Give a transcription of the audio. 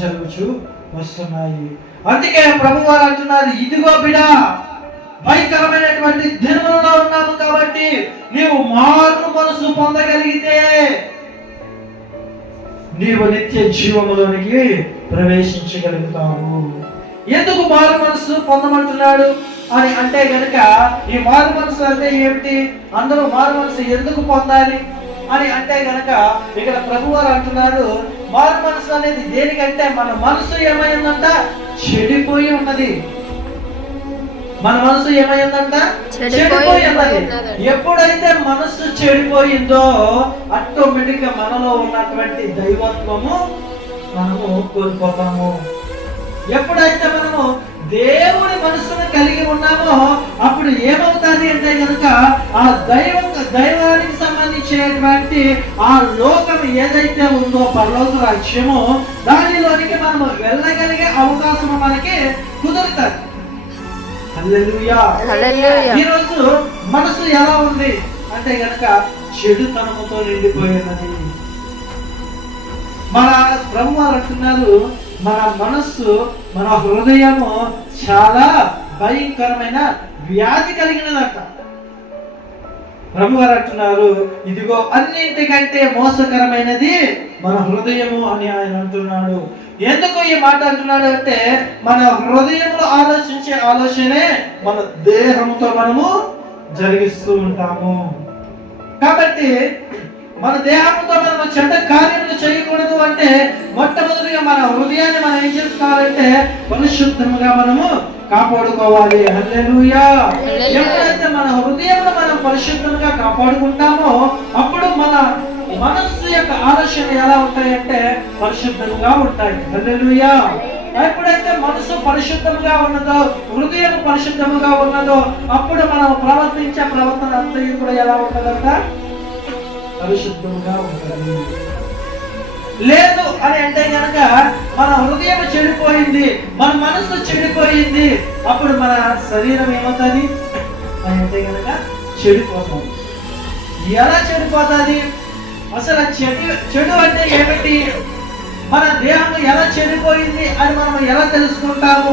జరుగుచు వస్తున్నాయి. అందుకే ప్రభువారు అంటున్నారు, ఇదిగో బిడ్డ, భయంకరమైనటువంటి దినములలో ఉన్నాము కాబట్టి నీవు మారు మనసు పొందగలిగితే నీవు నిత్య జీవములోనికి ప్రవేశించగలుగుతావు. ఎందుకు మారు మనసు పొందమంటున్నాడు అని అంటే గనుక, ఈ మారు మనసు అంటే ఏమిటి, అందరూ మారు మనసు ఎందుకు పొందాలి అని అంటే గనక, ఇక్కడ ప్రభువారు అంటున్నారు, మారు మనసు అనేది దేనికంటే మన మనసు ఏమైందంట, చెడిపోయి ఉన్నది. మన మనసు ఏమైందంట, చెడిపోయి ఉన్నది. ఎప్పుడైతే మనసు చెడిపోయిందో ఆటోమేటిక్ గా మనలో ఉన్నటువంటి దైవత్వము మనము కోల్పోతాము. ఎప్పుడైతే మనము దేవుని మనసును కలిగి ఉన్నామో అప్పుడు ఏమవుతుంది అంటే కనుక, ఆ దైవానికి సంబంధించినటువంటి ఆ లోకం ఏదైతే ఉందో పరలోక రాజ్యము, దానిలోనికి మనము వెళ్ళగలిగే అవకాశం మనకి కుదురుతుంది. హల్లెలూయా. ఈరోజు మనసు ఎలా ఉంది అంటే గనక చెడుతనముతో నిండిపోయినది. మన ప్రభువారు అంటున్నారు, మన మనస్సు, మన హృదయము చాలా భయంకరమైన వ్యాధి కలిగినదంట. ప్రభువారు అంటున్నారు, ఇదిగో అన్నింటికంటే మోసకరమైనది మన హృదయము అని ఆయన అంటున్నాడు. ఎందుకు ఈ మాట అంటున్నాడు అంటే, మన హృదయంలో ఆలోచించే ఆలోచనే మన దేహంతో మనము జరిగిస్తూ ఉంటాము. కాబట్టి మన దేహంతో మనము చెడ్డ కార్యములు చేయకూడదు అంటే మొట్టమొదటిగా మన హృదయాన్ని మనం ఏం చేసుకోవాలంటే పరిశుద్ధముగా మనము కాపాడుకోవాలి. హల్లెలూయా. ఎప్పుడైతే మన హృదయంలో మనం పరిశుద్ధంగా కాపాడుకుంటామో అప్పుడు మన మనస్సు యొక్క ఆలోచన ఎలా ఉంటాయంటే పరిశుద్ధంగా ఉంటాయి. హల్లెలూయా. ఎప్పుడైతే మనసు పరిశుద్ధంగా ఉన్నదో, హృదయం పరిశుద్ధంగా ఉన్నదో, అప్పుడు మనం ప్రవర్తించే ప్రవర్తన అంతా కూడా ఎలా ఉంటుందంట, పరిశుద్ధంగా ఉంటుంది. లేదు అని అంటే కనుక మన హృదయం చెడిపోయింది, మన మనసు చెడిపోయింది, అప్పుడు మన శరీరం ఏమవుతుంది అని అంటే కనుక చెడిపోతుంది. ఎలా చెడిపోతుంది? అసలు చెడు అంటే ఏమిటి, మన దేహం ఎలా చెడిపోయింది అని మనం ఎలా తెలుసుకుంటాము